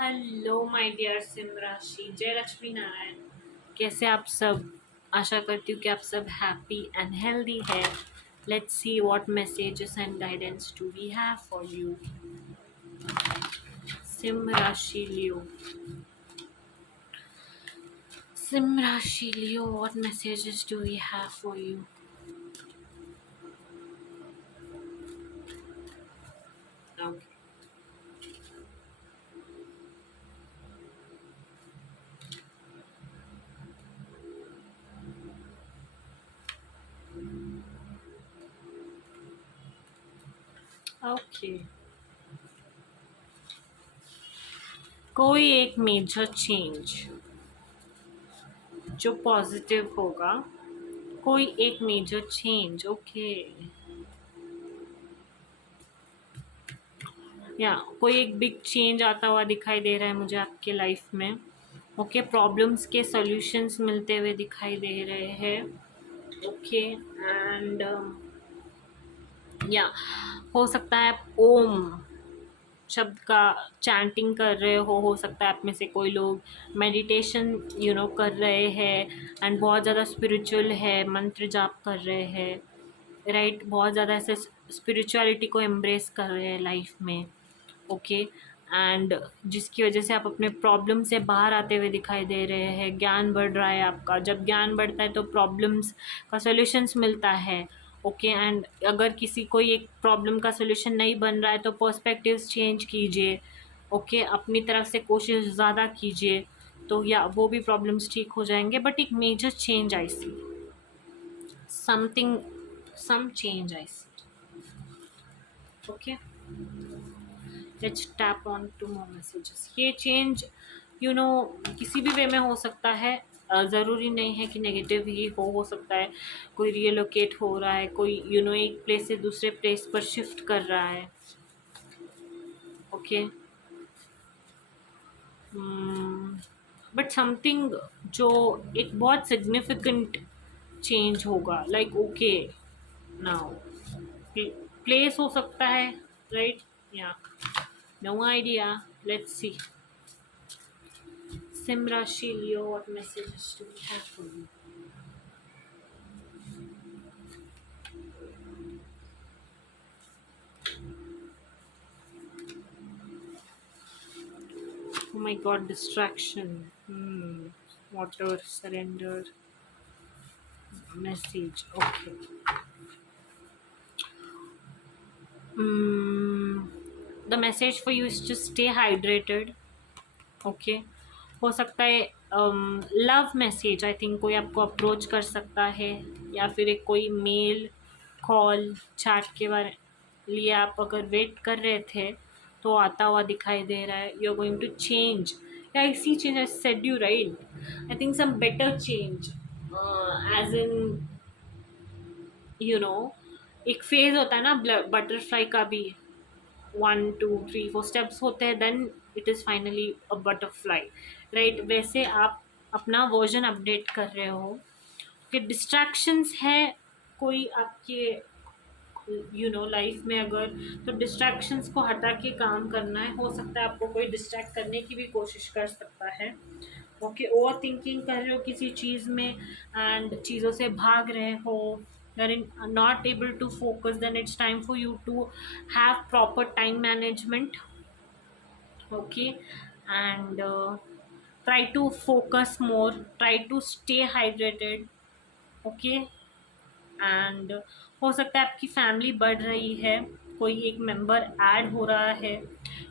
Hello my dear सिमराशि, जय लक्ष्मी नारायण। कैसे आप सब? आशा करती हूँ कि आप सब हैप्पी एंड हेल्दी है। Let's see what messages and guidance do we have for you. सिमराशि लियो, सिमराशि Leo, what messages do we have for you? Okay, okay. कोई एक मेजर चेंज जो पॉजिटिव होगा, कोई एक मेजर चेंज। ओके, या कोई एक बिग चेंज आता हुआ दिखाई दे रहा है मुझे आपके लाइफ में। ओके, प्रॉब्लम्स के सॉल्यूशंस मिलते हुए दिखाई दे रहे हैं। ओके, एंड या हो सकता है आप ओम शब्द का चैंटिंग कर रहे हो सकता है आप में से कोई लोग मेडिटेशन कर रहे हैं एंड बहुत ज़्यादा स्पिरिचुअल है, मंत्र जाप कर रहे हैं, राइट। बहुत ज़्यादा ऐसे स्पिरिचुअलिटी को एम्ब्रेस कर रहे हैं लाइफ में। ओके, एंड जिसकी वजह से आप अपने प्रॉब्लम से बाहर आते हुए दिखाई दे रहे हैं। ज्ञान बढ़ रहा है आपका, जब ज्ञान बढ़ता है तो प्रॉब्लम्स का सॉल्यूशंस मिलता है। ओके, एंड अगर किसी कोई एक प्रॉब्लम का सॉल्यूशन नहीं बन रहा है तो पर्सपेक्टिव्स चेंज कीजिए। ओके, अपनी तरफ से कोशिश ज़्यादा कीजिए तो या वो भी प्रॉब्लम्स ठीक हो जाएंगे। बट एक major change I see, something, some change I see. Okay, let's tap on two more messages. ये चेंज किसी भी वे में हो सकता है। ज़रूरी नहीं है कि नेगेटिव ही हो सकता है कोई रिलोकेट हो रहा है, कोई एक प्लेस से दूसरे प्लेस पर शिफ्ट कर रहा है। ओके, बट समथिंग जो एक बहुत सिग्निफिकेंट चेंज होगा, लाइक ओके नाउ प्लेस हो सकता है, राइट। या no idea, let's see. Simrashi Leo, what messages do we have for you? Oh my god, distraction. Water, surrender, message. Okay. The message for you is just stay hydrated. Okay. हो सकता है love message, I think कोई आपको अप्रोच कर सकता है, या फिर एक कोई मेल, कॉल, चैट के बारे लिए आप अगर वेट कर रहे थे तो आता हुआ दिखाई दे रहा है। You are going to change, या I see change, I said you right. I think some better change, as in एक फेज होता है ना बटरफ्लाई का भी, 1 2 3 4 स्टेप्स होते हैं, then it is finally a butterfly, right. वैसे आप अपना वर्जन अपडेट कर रहे हो कि डिस्ट्रैक्शंस है कोई आपके लाइफ में अगर, तो डिस्ट्रैक्शंस को हटा के काम करना है। हो सकता है आपको कोई डिस्ट्रैक्ट करने की भी कोशिश कर सकता है। ओके, ओवर थिंकिंग कर रहे हो किसी चीज़ में एंड चीज़ों से भाग रहे हो, you're not able to focus, then it's time for you to have proper time management. Okay, and try to focus more, try to stay hydrated. Okay, and हो सकता है आपकी फैमिली बढ़ रही है, कोई एक मेंबर ऐड हो रहा है,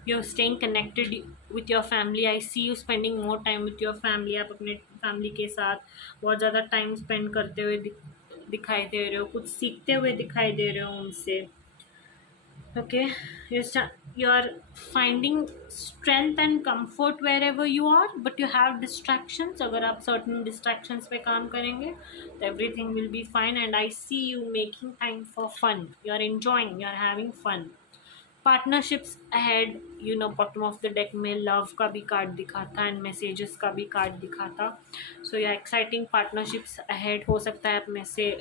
you are staying connected with your family. I see you spending more time with your family. आप अपने फैमिली के साथ बहुत ज़्यादा टाइम स्पेंड करते हुए दिखाई दे रहे हो, कुछ सीखते हुए दिखाई दे रहे हो उनसे। Okay, you are finding strength and comfort wherever you are, but you have distractions. अगर आप certain distractions पे काम करेंगे तो everything will be fine, and I see you making time for fun. You are enjoying, you are having fun. Partnerships ahead, bottom of the deck में love का भी कार्ड दिखा था and messages का भी कार्ड दिखा था. So yeah, exciting partnerships ahead. हो सकता है आप में से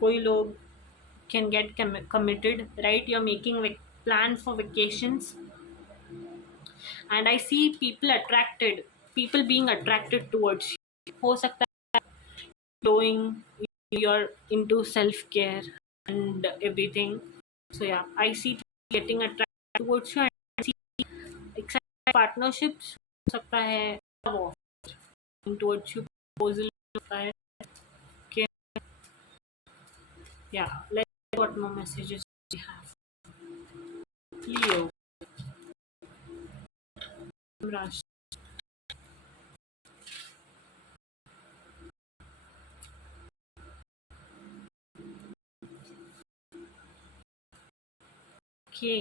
कोई लोग can get committed, right? You're making plan for vacations and I see people being attracted towards you. हो सकता है glowing, you're into self care and everything. So yeah, I see getting attracted towards you and I see exciting partnerships हो सकता है वो towards you proposal होता है. Okay, yeah, let's see what more messages we have. Leo, Rashi. Okay,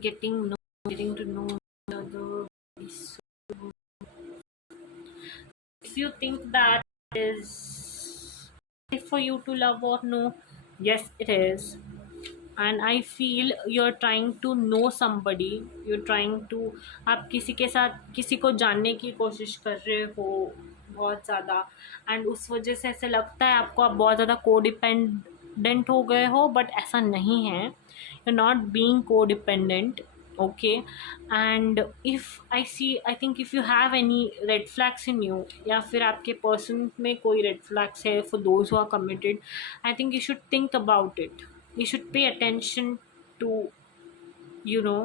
getting to know each other. So if you think that is safe for you to love or no, yes it is. And I feel you're trying to know somebody, you're trying to, आप किसी के साथ किसी को जानने की कोशिश कर रहे हो बहुत ज़्यादा, एंड उस वजह से ऐसे लगता है आपको आप बहुत ज़्यादा को डिपेंडेंट हो गए हो, बट ऐसा नहीं है. यू नॉट बीइंग को dependent. Okay. And if I think if you have any red flags in you, या फिर आपके पर्सन में कोई रेड फ्लैग्स है for those who are committed, I think you should think about it. You should pay attention to, you know,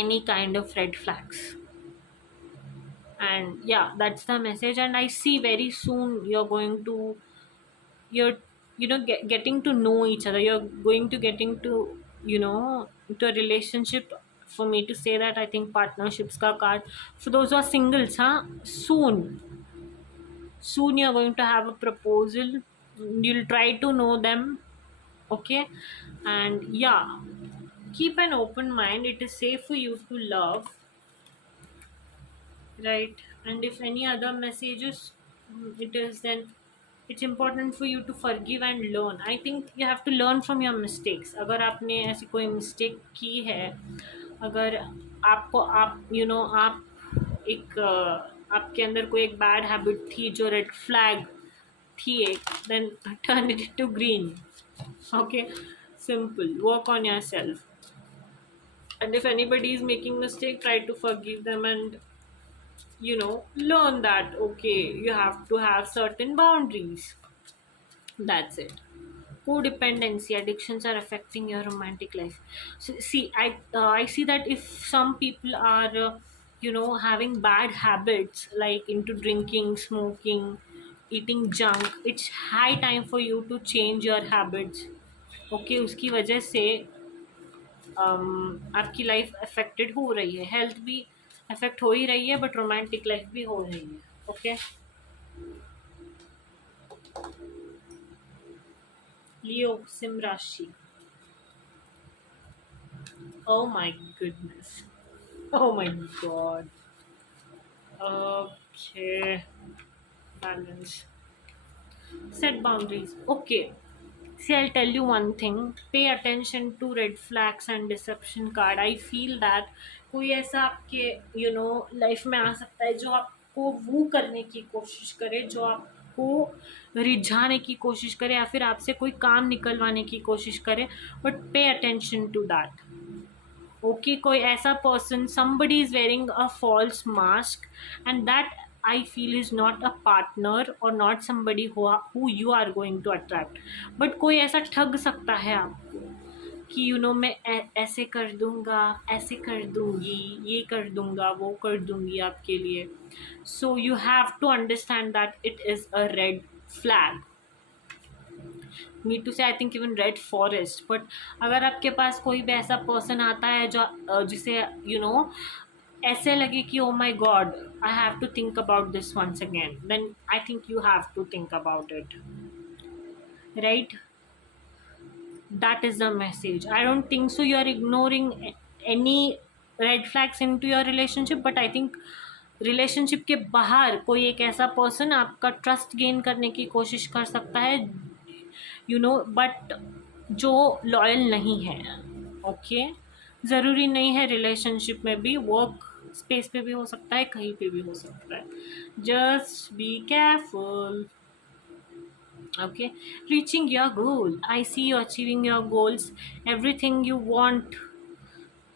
any kind of red flags. And yeah, that's the message. And I see very soon you're getting to know each other, you're going to getting to, into a relationship. For me to say that, I think partnerships ka card for those who are singles, huh? Soon you're going to have a proposal, you'll try to know them. Okay. And yeah, keep an open mind, it is safe for you to love, right? And if any other messages, it is then it's important for you to forgive and learn. I think you have to learn from your mistakes. अगर आपने ऐसी कोई मिस्टेक की है, अगर आपको आप आप एक आपके अंदर कोई एक बैड हैबिट थी जो रेड फ्लैग थी एक, then turn it to green. Okay, simple. Work on yourself. And if anybody is making mistake, try to forgive them and learn that okay, you have to have certain boundaries. That's it. Codependency addictions are affecting your romantic life. So, see, I see that if some people are having bad habits like into drinking, smoking, eating junk, it's high time for you to change your habits. Okay, उसकी वजह से आपकी life affected हो रही है, हेल्थ भी अफेक्ट हो ही रही है, बट रोमांटिक लाइफ भी हो रही है. ओके. लियो, सिम राशि. Oh my goodness, oh my God. Okay. Balance. Set boundaries. Okay. See, I'll tell you one thing. Pay attention to red flags and deception card. I feel that कोई ऐसा आपके लाइफ में आ सकता है जो आपको वो करने की कोशिश करे, जो आपको रिझाने की कोशिश करे, या फिर आपसे कोई काम निकलवाने की कोशिश करे. But pay attention to that. Okay, कोई ऐसा person, somebody is wearing a false mask, and that I feel is not a partner or not somebody who you are going to attract. But कोई ऐसा ठग सकता है आपको कि मैं ऐसे कर दूंगा, ऐसे कर दूंगी, ये कर दूंगा, वो कर दूंगी आपके लिए. So you have to understand that it is a red flag. Me to say I think even red forest. But अगर आपके पास कोई भी ऐसा पर्सन आता है जो जिसे ऐसे लगे कि oh my God, I have to think about this once again, then I think you have to think about it, right? That is the message. I don't think so you are ignoring any red flags into your relationship, but I think relationship के बाहर कोई एक ऐसा पर्सन आपका trust gain करने की कोशिश कर सकता है, बट जो लॉयल नहीं है. ओके. ज़रूरी नहीं है रिलेशनशिप में भी, वर्क स्पेस पे भी हो सकता है, कहीं पे भी हो सकता है. Just be careful. Okay, reaching your goal. I see you achieving your goals. Everything you want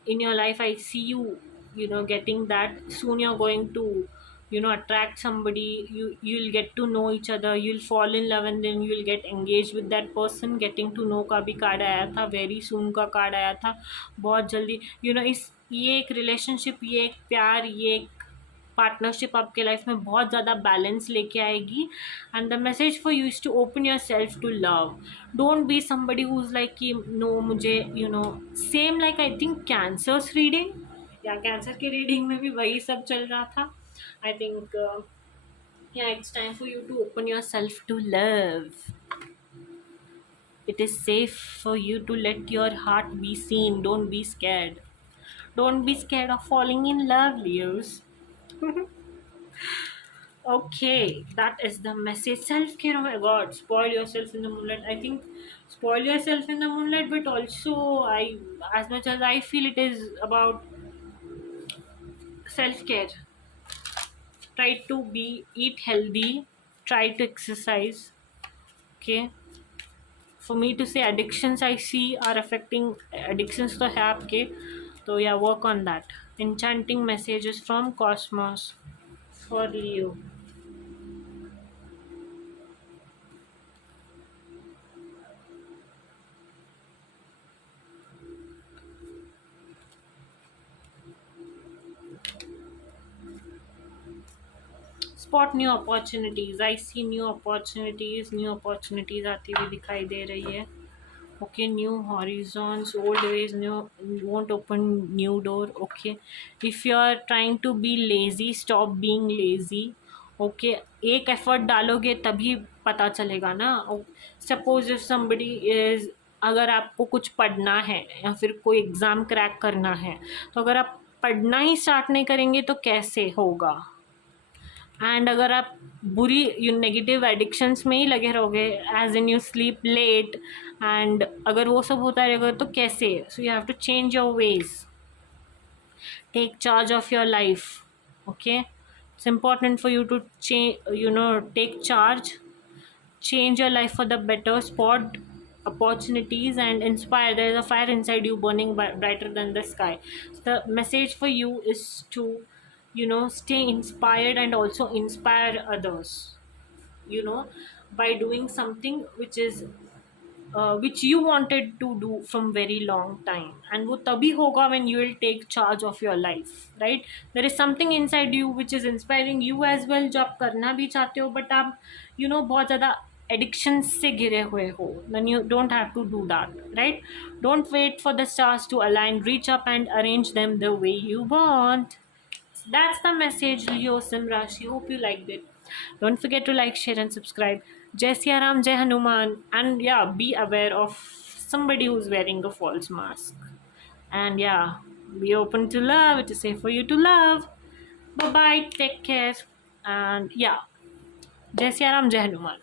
in your life, I see you, getting that. Soon you're going to, attract somebody. You'll get to know each other, you'll fall in love, and then you'll get engaged with that person. Getting to know का भी कार्ड आया था, very soon का कार्ड आया था, बहुत जल्दी, इस ये एक रिलेशनशिप, ये एक प्यार, ये एक पार्टनरशिप आपके लाइफ में बहुत ज़्यादा बैलेंस लेके आएगी. And the message for you is to open yourself to love. Don't be somebody who is like कि नो मुझे, same like I think Cancer's reading, या कैंसर की रीडिंग में भी वही सब चल रहा था. I think yeah, it's time for you to open yourself to love. It is safe for you to let your heart be seen. Don't be scared. Don't be scared of falling in love, Leos. Okay, that is the message. Self care. Oh my God, spoil yourself in the moonlight. I think spoil yourself in the moonlight, but also as much as I feel it is about self care. Try to eat healthy. Try to exercise. Okay. For me to say addictions I see are affecting addictions to है आपके, तो yeah, work on that. Enchanting messages from Cosmos for Leo. Spot new opportunities. I see new opportunities आती हुई दिखाई दे रही है. Okay, new horizons, old ways, new won't open new door. Okay, if you are trying to be lazy, stop being lazy. Okay, एक एफर्ट डालोगे तभी पता चलेगा ना. सपोज इफ समबडी इज, अगर आपको कुछ पढ़ना है या फिर कोई एग्ज़ाम क्रैक करना है, तो अगर आप पढ़ना ही स्टार्ट नहीं करेंगे तो कैसे होगा. एंड अगर आप बुरी नेगेटिव एडिक्शंस में ही लगे रहोगे, as in you sleep late, and अगर वो सब होता रहेगा तो कैसे. So you have to change your ways. Take charge of your life. Okay, it's important for you to take charge, change your life for the better. Spot opportunities and inspire. There is a fire inside you burning brighter than the sky. So the message for you is to stay inspired and also inspire others, by doing something which you wanted to do from very long time. And वो तभी होगा when you will take charge of your life, right? There is something inside you which is inspiring you as well, जो आप करना भी चाहते हो, but आप बहुत ज़्यादा एडिक्शन से घिरे हुए हो. then you don't have to do that, right? Don't wait for the stars to align. Reach up and arrange them the way you want. That's the message, Leo Sim Rashi. Hope you liked it. Don't forget to like, share, and subscribe. Jai Siya Ram, Jai Hanuman. And yeah, be aware of somebody who's wearing a false mask. And yeah, be open to love. It is safe for you to love. Bye bye. Take care. And yeah, Jai Siya Ram, Jai Hanuman.